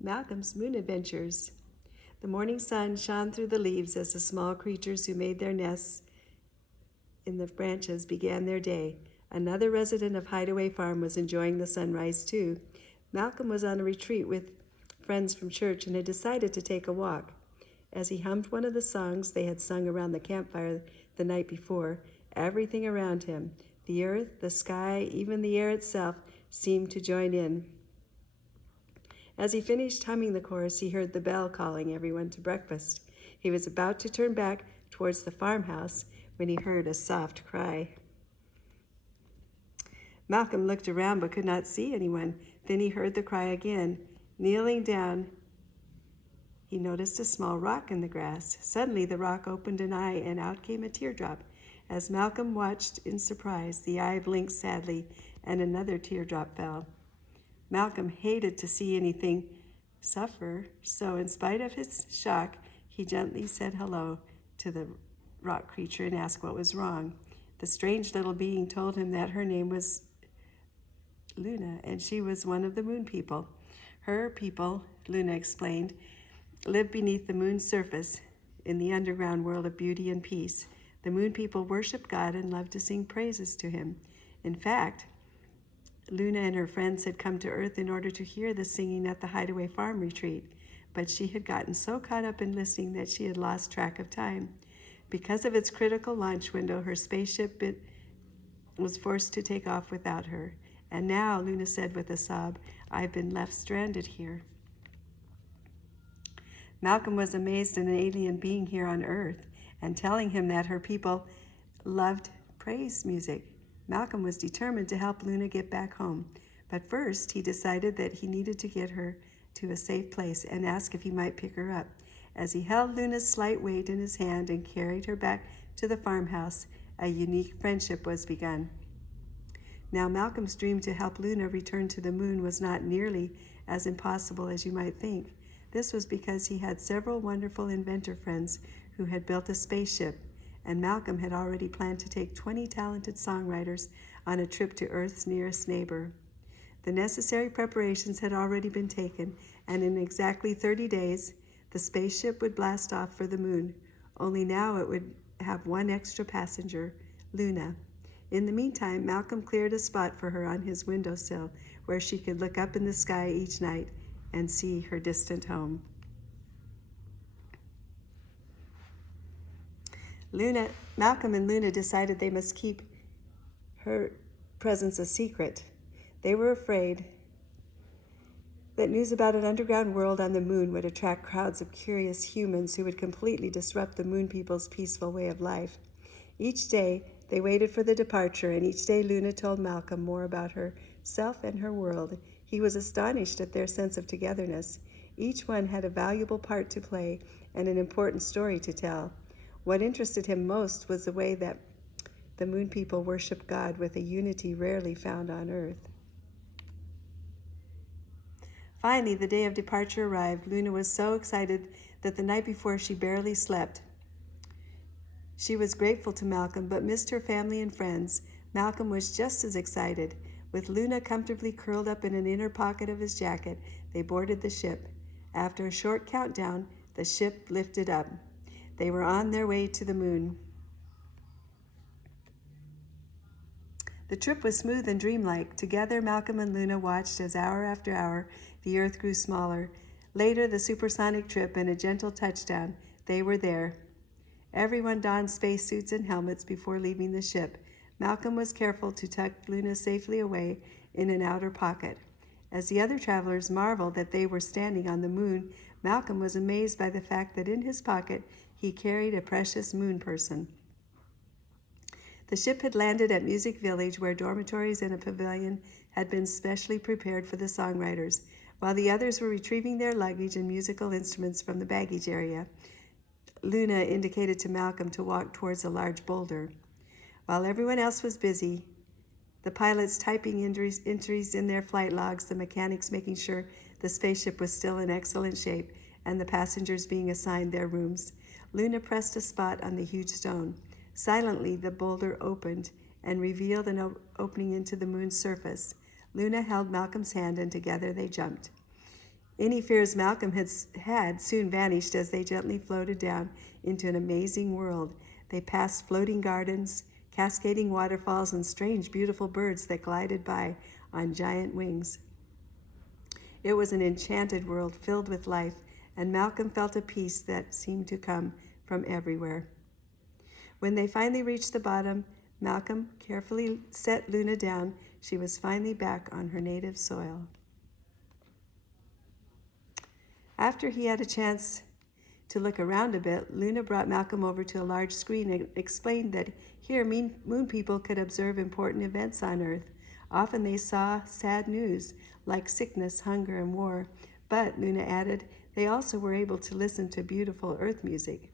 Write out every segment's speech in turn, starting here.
Malcolm's Moon Adventures. The morning sun shone through the leaves as the small creatures who made their nests in the branches began their day. Another resident of Hideaway Farm was enjoying the sunrise too. Malcolm was on a retreat with friends from church and had decided to take a walk. As he hummed one of the songs they had sung around the campfire the night before, everything around him, the earth, the sky, even the air itself, seemed to join in. As he finished humming the chorus, he heard the bell calling everyone to breakfast. He was about to turn back towards the farmhouse when he heard a soft cry. Malcolm looked around but could not see anyone. Then he heard the cry again. Kneeling down, he noticed a small rock in the grass. Suddenly, the rock opened an eye, and out came a teardrop. As Malcolm watched in surprise, the eye blinked sadly, and another teardrop fell. Malcolm hated to see anything suffer, so in spite of his shock, he gently said hello to the rock creature and asked what was wrong. The strange little being told him that her name was Luna, and she was one of the moon people. Her people, Luna explained, live beneath the moon's surface in the underground world of beauty and peace. The moon people worship God and love to sing praises to him. In fact, Luna and her friends had come to Earth in order to hear the singing at the Hideaway Farm retreat, but she had gotten so caught up in listening that she had lost track of time. Because of its critical launch window, her spaceship was forced to take off without her. And now, Luna said with a sob, I've been left stranded here. Malcolm was amazed at an alien being here on Earth and telling him that her people loved praise music. Malcolm was determined to help Luna get back home, but first he decided that he needed to get her to a safe place and asked if he might pick her up. As he held Luna's slight weight in his hand and carried her back to the farmhouse, a unique friendship was begun. Now Malcolm's dream to help Luna return to the moon was not nearly as impossible as you might think. This was because he had several wonderful inventor friends who had built a spaceship, and Malcolm had already planned to take 20 talented songwriters on a trip to Earth's nearest neighbor. The necessary preparations had already been taken, and in exactly 30 days, the spaceship would blast off for the moon. Only now it would have one extra passenger, Luna. In the meantime, Malcolm cleared a spot for her on his windowsill where she could look up in the sky each night and see her distant home. Malcolm and Luna decided they must keep her presence a secret. They were afraid that news about an underground world on the moon would attract crowds of curious humans who would completely disrupt the moon people's peaceful way of life. Each day, they waited for the departure, and each day Luna told Malcolm more about herself and her world. He was astonished at their sense of togetherness. Each one had a valuable part to play and an important story to tell. What interested him most was the way that the moon people worship God with a unity rarely found on Earth. Finally, the day of departure arrived. Luna was so excited that the night before she barely slept. She was grateful to Malcolm, but missed her family and friends. Malcolm was just as excited. With Luna comfortably curled up in an inner pocket of his jacket, they boarded the ship. After a short countdown, the ship lifted up. They were on their way to the moon. The trip was smooth and dreamlike. Together, Malcolm and Luna watched as hour after hour the Earth grew smaller. Later, the supersonic trip and a gentle touchdown. They were there. Everyone donned spacesuits and helmets before leaving the ship. Malcolm was careful to tuck Luna safely away in an outer pocket. As the other travelers marveled that they were standing on the moon, Malcolm was amazed by the fact that in his pocket he carried a precious moon person. The ship had landed at Music Village, where dormitories and a pavilion had been specially prepared for the songwriters, while the others were retrieving their luggage and musical instruments from the baggage area. Luna indicated to Malcolm to walk towards a large boulder. While everyone else was busy, the pilots typing entries in their flight logs, the mechanics making sure the spaceship was still in excellent shape, and the passengers being assigned their rooms, Luna pressed a spot on the huge stone. Silently, the boulder opened and revealed an opening into the moon's surface. Luna held Malcolm's hand, and together they jumped. Any fears Malcolm had soon vanished as they gently floated down into an amazing world. They passed floating gardens, cascading waterfalls, and strange, beautiful birds that glided by on giant wings. It was an enchanted world filled with life, and Malcolm felt a peace that seemed to come from everywhere. When they finally reached the bottom, Malcolm carefully set Luna down. She was finally back on her native soil. After he had a chance to look around a bit, Luna brought Malcolm over to a large screen and explained that here moon people could observe important events on Earth. Often they saw sad news like sickness, hunger, and war, but, Luna added, they also were able to listen to beautiful Earth music.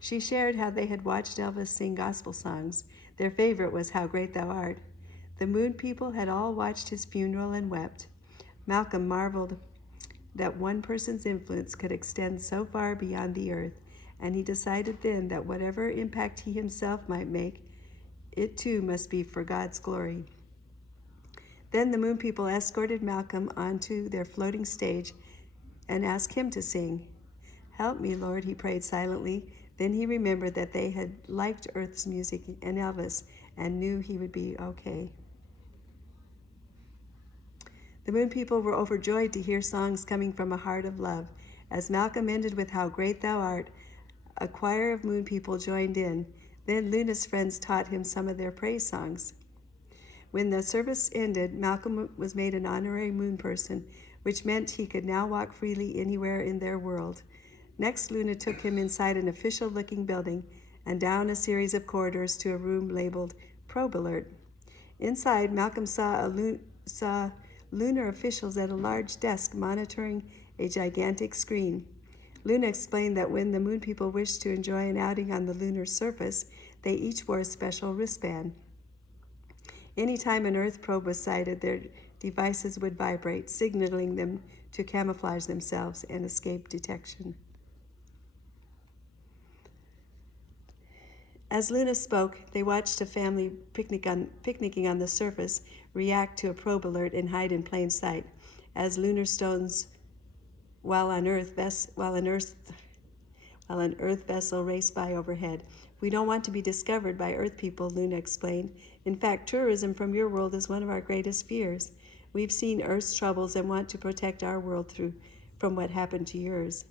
She shared how they had watched Elvis sing gospel songs. Their favorite was How Great Thou Art. The moon people had all watched his funeral and wept. Malcolm marveled that one person's influence could extend so far beyond the earth, and he decided then that whatever impact he himself might make, it too must be for God's glory. Then the moon people escorted Malcolm onto their floating stage and asked him to sing. "Help me, Lord," he prayed silently. Then he remembered that they had liked Earth's music and Elvis and knew he would be okay. The moon people were overjoyed to hear songs coming from a heart of love. As Malcolm ended with How Great Thou Art, a choir of moon people joined in. Then Luna's friends taught him some of their praise songs. When the service ended, Malcolm was made an honorary moon person, which meant he could now walk freely anywhere in their world. Next, Luna took him inside an official-looking building and down a series of corridors to a room labeled Probe Alert. Inside, Malcolm saw lunar officials at a large desk monitoring a gigantic screen. Luna explained that when the moon people wished to enjoy an outing on the lunar surface, they each wore a special wristband. Anytime an Earth probe was sighted, their devices would vibrate, signaling them to camouflage themselves and escape detection. As Luna spoke, they watched a family picnicking on the surface react to a probe alert and hide in plain sight as lunar stones while an Earth vessel raced by overhead. "We don't want to be discovered by Earth people," Luna explained. "In fact, tourism from your world is one of our greatest fears. We've seen Earth's troubles and want to protect our world from what happened to yours."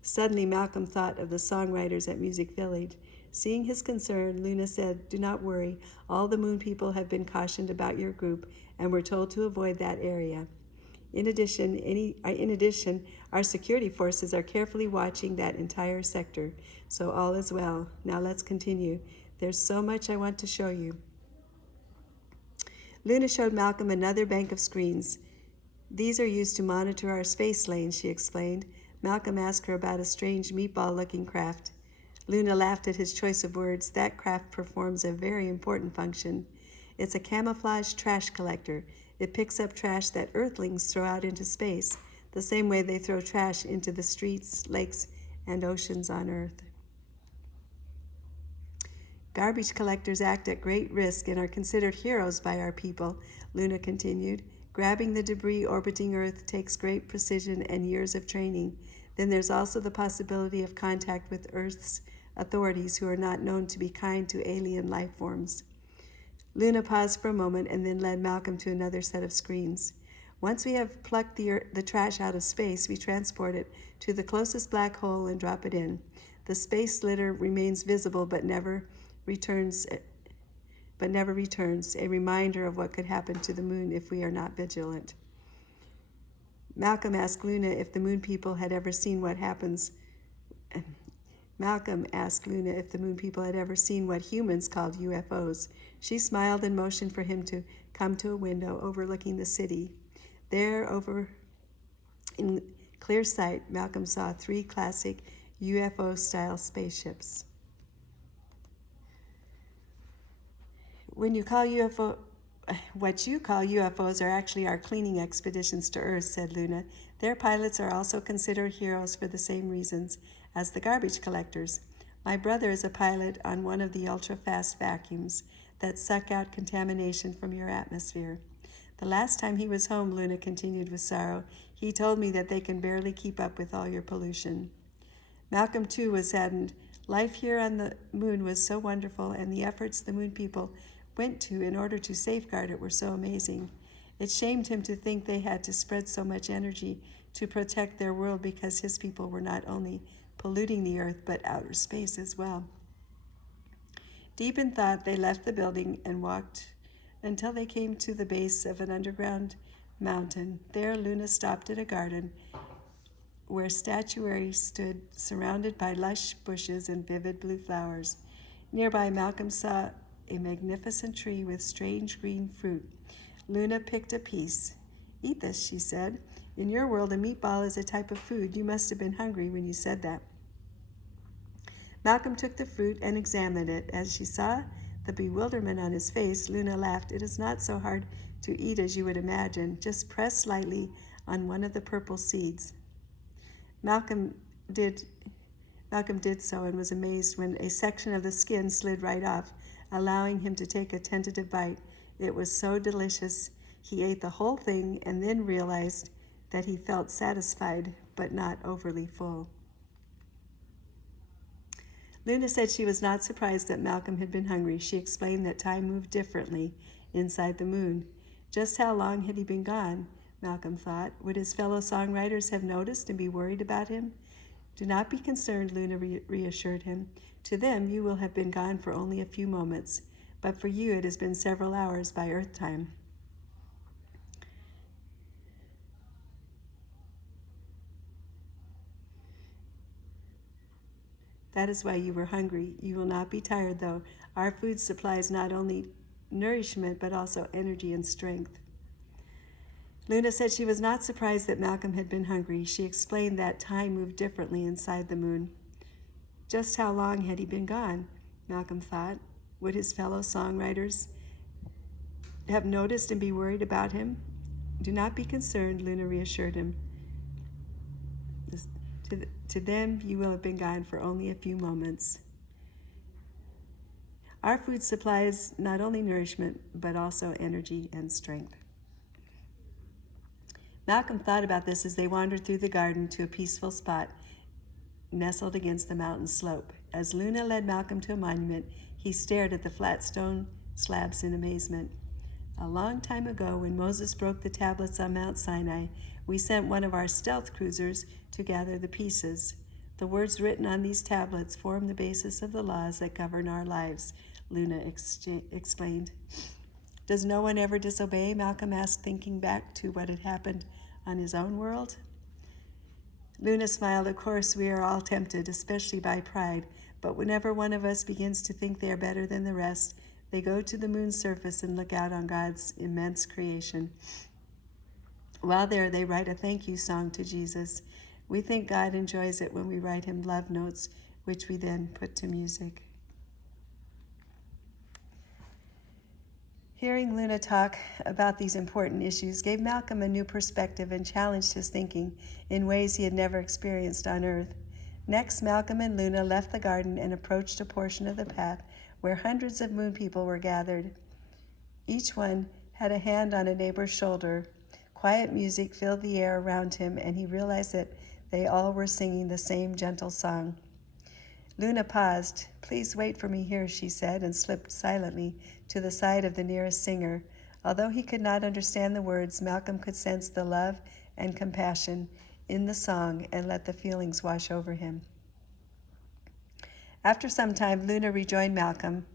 Suddenly, Malcolm thought of the songwriters at Music Village. Seeing his concern, Luna said, "Do not worry. All the moon people have been cautioned about your group and were told to avoid that area. In addition, our security forces are carefully watching that entire sector, so all is well. Now let's continue. There's so much I want to show you." Luna showed Malcolm another bank of screens. "These are used to monitor our space lanes," she explained. Malcolm asked her about a strange meatball-looking craft. Luna laughed at his choice of words. "That craft performs a very important function. It's a camouflage trash collector. It picks up trash that Earthlings throw out into space, the same way they throw trash into the streets, lakes, and oceans on Earth." "Garbage collectors act at great risk and are considered heroes by our people," Luna continued. "Grabbing the debris orbiting Earth takes great precision and years of training. Then there's also the possibility of contact with Earth's authorities who are not known to be kind to alien life forms." Luna paused for a moment and then led Malcolm to another set of screens. "Once we have plucked the trash out of space, we transport it to the closest black hole and drop it in. The space litter remains visible but never returns, a reminder of what could happen to the moon if we are not vigilant." Malcolm asked Luna if the moon people had ever seen what humans called UFOs. She smiled and motioned for him to come to a window overlooking the city. There, over in clear sight, Malcolm saw 3 classic UFO-style spaceships. What you call UFOs are actually our cleaning expeditions to Earth," said Luna. "Their pilots are also considered heroes for the same reasons as the garbage collectors. My brother is a pilot on one of the ultra-fast vacuums that suck out contamination from your atmosphere. The last time he was home," Luna continued with sorrow, He told me that they can barely keep up with all your pollution. Malcolm, too, was saddened. Life here on the moon was so wonderful, and the efforts the moon people went to in order to safeguard it were so amazing. It shamed him to think they had to spread so much energy to protect their world because his people were not only polluting the earth but outer space as well. Deep in thought, they left the building and walked until they came to the base of an underground mountain. There, Luna stopped at a garden where statuary stood surrounded by lush bushes and vivid blue flowers. Nearby, Malcolm saw a magnificent tree with strange green fruit. Luna picked a piece. "Eat this," she said. "In your world, a meatball is a type of food. You must have been hungry when you said that." Malcolm took the fruit and examined it. As she saw the bewilderment on his face, Luna laughed. "It is not so hard to eat as you would imagine. Just press lightly on one of the purple seeds." Malcolm did so and was amazed when a section of the skin slid right off, allowing him to take a tentative bite. It was so delicious. He ate the whole thing and then realized that he felt satisfied but not overly full. Luna said she was not surprised that Malcolm had been hungry. She explained that time moved differently inside the moon. Just how long had he been gone? Malcolm thought. Would his fellow songwriters have noticed and be worried about him? "Do not be concerned," Luna reassured him. "To them, you will have been gone for only a few moments, but for you it has been several hours by Earth time." That is why you were hungry. You will not be tired, though. Our food supplies not only nourishment, but also energy and strength. Luna said she was not surprised that Malcolm had been hungry. She explained that time moved differently inside the moon. Just how long had he been gone? Malcolm thought. Would his fellow songwriters have noticed and be worried about him? "Do not be concerned," Luna reassured him. To them, you will have been gone for only a few moments. Our food supplies not only nourishment, but also energy and strength. Malcolm thought about this as they wandered through the garden to a peaceful spot nestled against the mountain slope. As Luna led Malcolm to a monument, he stared at the flat stone slabs in amazement. "A long time ago, when Moses broke the tablets on Mount Sinai, we sent one of our stealth cruisers to gather the pieces. The words written on these tablets form the basis of the laws that govern our lives," Luna explained. "Does no one ever disobey?" Malcolm asked, thinking back to what had happened on his own world. Luna smiled. "Of course, we are all tempted, especially by pride, but whenever one of us begins to think they are better than the rest, they go to the moon's surface and look out on God's immense creation. While there, they write a thank you song to Jesus. We think God enjoys it when we write him love notes, which we then put to music." Hearing Luna talk about these important issues gave Malcolm a new perspective and challenged his thinking in ways he had never experienced on Earth. Next, Malcolm and Luna left the garden and approached a portion of the path where hundreds of moon people were gathered. Each one had a hand on a neighbor's shoulder. Quiet music filled the air around him, and he realized that they all were singing the same gentle song. Luna paused. "Please wait for me here," she said, and slipped silently to the side of the nearest singer. Although he could not understand the words, Malcolm could sense the love and compassion in the song and let the feelings wash over him. After some time, Luna rejoined Malcolm.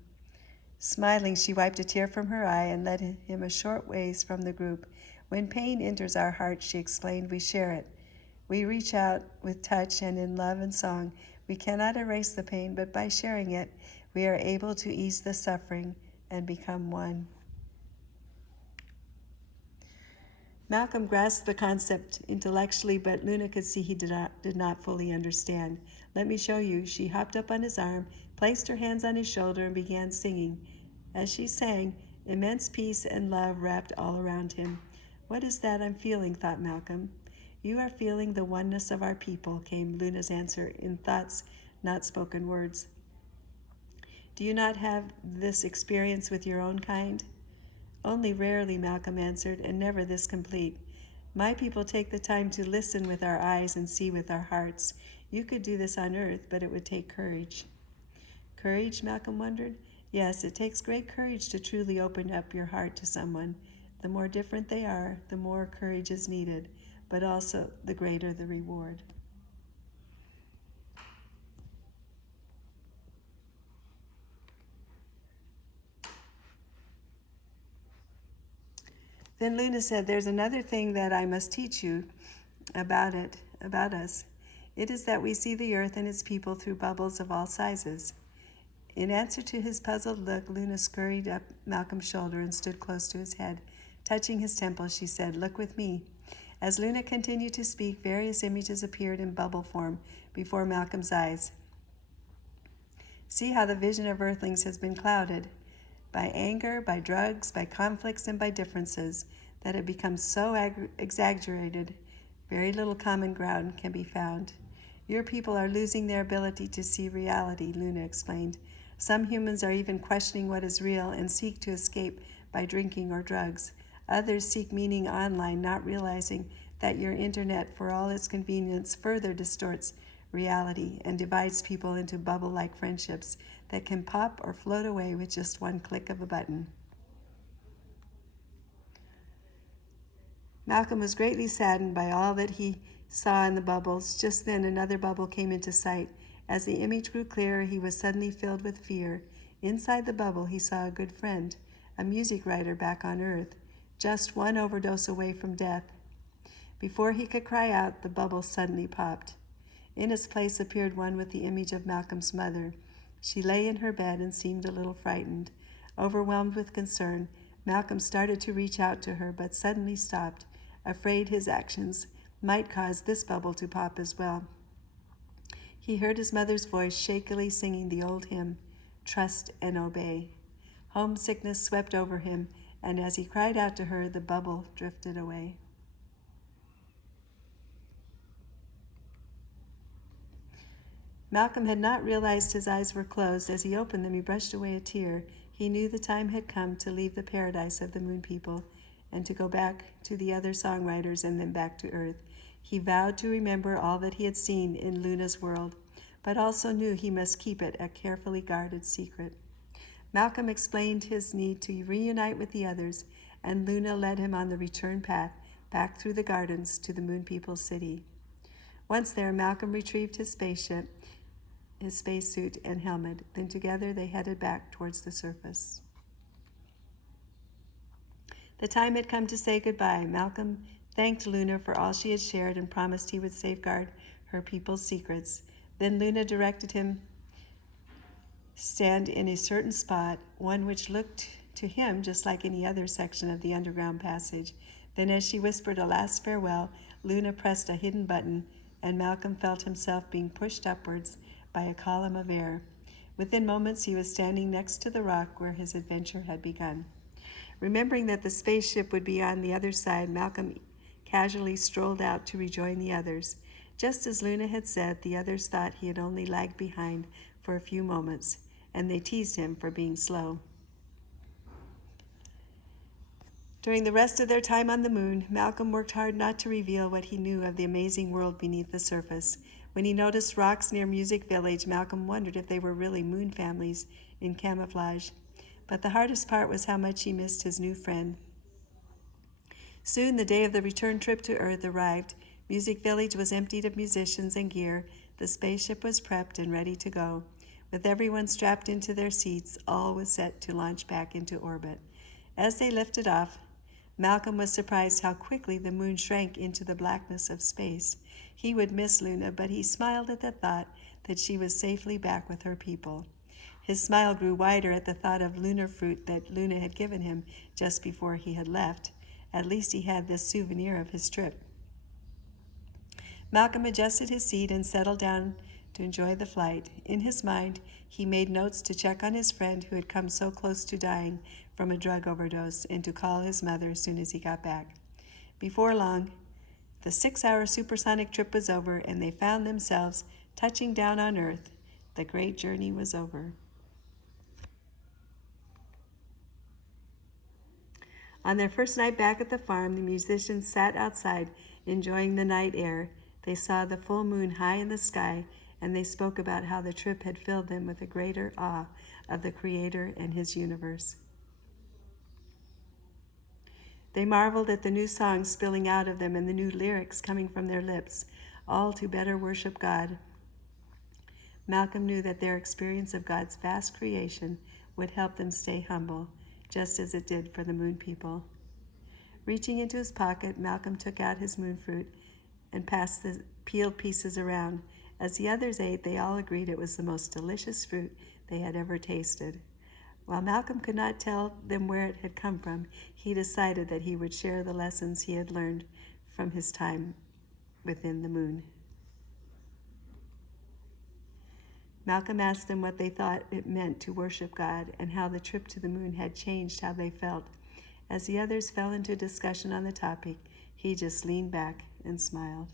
Smiling, she wiped a tear from her eye and led him a short ways from the group. "When pain enters our hearts," she explained, "we share it. We reach out with touch and in love and song. We cannot erase the pain, but by sharing it, we are able to ease the suffering and become one." Malcolm grasped the concept intellectually, but Luna could see he did not fully understand. "Let me show you." She hopped up on his arm, placed her hands on his shoulder, and began singing. As she sang, immense peace and love wrapped all around him. "What is that I'm feeling?" thought Malcolm. "You are feeling the oneness of our people," came Luna's answer in thoughts, not spoken words. "Do you not have this experience with your own kind?" "Only rarely," Malcolm answered, "and never this complete." My people take the time to listen with our eyes and see with our hearts. You could do this on earth, but it would take courage. Courage, Malcolm wondered. Yes, it takes great courage to truly open up your heart to someone. The more different they are, the more courage is needed, but also the greater the reward. Then Luna said, "There's another thing that I must teach you about us. It is that we see the earth and its people through bubbles of all sizes." In answer to his puzzled look, Luna scurried up Malcolm's shoulder and stood close to his head. Touching his temple, she said, "Look with me." As Luna continued to speak, various images appeared in bubble form before Malcolm's eyes. See how the vision of earthlings has been clouded by anger, by drugs, by conflicts, and by differences that have become so exaggerated, very little common ground can be found. Your people are losing their ability to see reality, Luna explained. Some humans are even questioning what is real and seek to escape by drinking or drugs. Others seek meaning online, not realizing that your internet, for all its convenience, further distorts reality and divides people into bubble-like friendships that can pop or float away with just one click of a button. Malcolm was greatly saddened by all that he saw in the bubbles. Just then another bubble came into sight. As the image grew clearer, he was suddenly filled with fear. Inside the bubble, he saw a good friend, a music writer back on Earth, just one overdose away from death. Before he could cry out, the bubble suddenly popped. In its place appeared one with the image of Malcolm's mother. She lay in her bed and seemed a little frightened. Overwhelmed with concern, Malcolm started to reach out to her, but suddenly stopped, afraid his actions might cause this bubble to pop as well. He heard his mother's voice shakily singing the old hymn, "Trust and Obey." Homesickness swept over him, and as he cried out to her, the bubble drifted away. Malcolm had not realized his eyes were closed. As he opened them, he brushed away a tear. He knew the time had come to leave the paradise of the Moon People and to go back to the other songwriters and then back to Earth. He vowed to remember all that he had seen in Luna's world, but also knew he must keep it a carefully guarded secret. Malcolm explained his need to reunite with the others, and Luna led him on the return path back through the gardens to the Moon People's city. Once there, Malcolm retrieved his spacesuit and helmet. Then together they headed back towards the surface. The time had come to say goodbye. Malcolm thanked Luna for all she had shared and promised he would safeguard her people's secrets. Then Luna directed him stand in a certain spot, one which looked to him just like any other section of the underground passage. Then as she whispered a last farewell, Luna pressed a hidden button, and Malcolm felt himself being pushed upwards by a column of air. Within moments, he was standing next to the rock where his adventure had begun. Remembering that the spaceship would be on the other side, Malcolm casually strolled out to rejoin the others. Just as Luna had said, the others thought he had only lagged behind for a few moments, and they teased him for being slow. During the rest of their time on the moon, Malcolm worked hard not to reveal what he knew of the amazing world beneath the surface. When he noticed rocks near Music Village, Malcolm wondered if they were really moon families in camouflage. But the hardest part was how much he missed his new friend. Soon the day of the return trip to Earth arrived. Music Village was emptied of musicians and gear. The spaceship was prepped and ready to go. With everyone strapped into their seats, all was set to launch back into orbit. As they lifted off, Malcolm was surprised how quickly the moon shrank into the blackness of space. He would miss Luna, but he smiled at the thought that she was safely back with her people. His smile grew wider at the thought of lunar fruit that Luna had given him just before he had left. At least he had this souvenir of his trip. Malcolm adjusted his seat and settled down to enjoy the flight. In his mind, he made notes to check on his friend who had come so close to dying from a drug overdose and to call his mother as soon as he got back. Before long, the 6-hour supersonic trip was over and they found themselves touching down on Earth. The great journey was over. On their first night back at the farm, the musicians sat outside, enjoying the night air. They saw the full moon high in the sky, and they spoke about how the trip had filled them with a greater awe of the Creator and His universe. They marveled at the new songs spilling out of them and the new lyrics coming from their lips, all to better worship God. Malcolm knew that their experience of God's vast creation would help them stay humble, just as it did for the moon people. Reaching into his pocket, Malcolm took out his moon fruit and passed the peeled pieces around. As the others ate, they all agreed it was the most delicious fruit they had ever tasted. While Malcolm could not tell them where it had come from, he decided that he would share the lessons he had learned from his time within the moon. Malcolm asked them what they thought it meant to worship God and how the trip to the moon had changed how they felt. As the others fell into discussion on the topic, he just leaned back and smiled.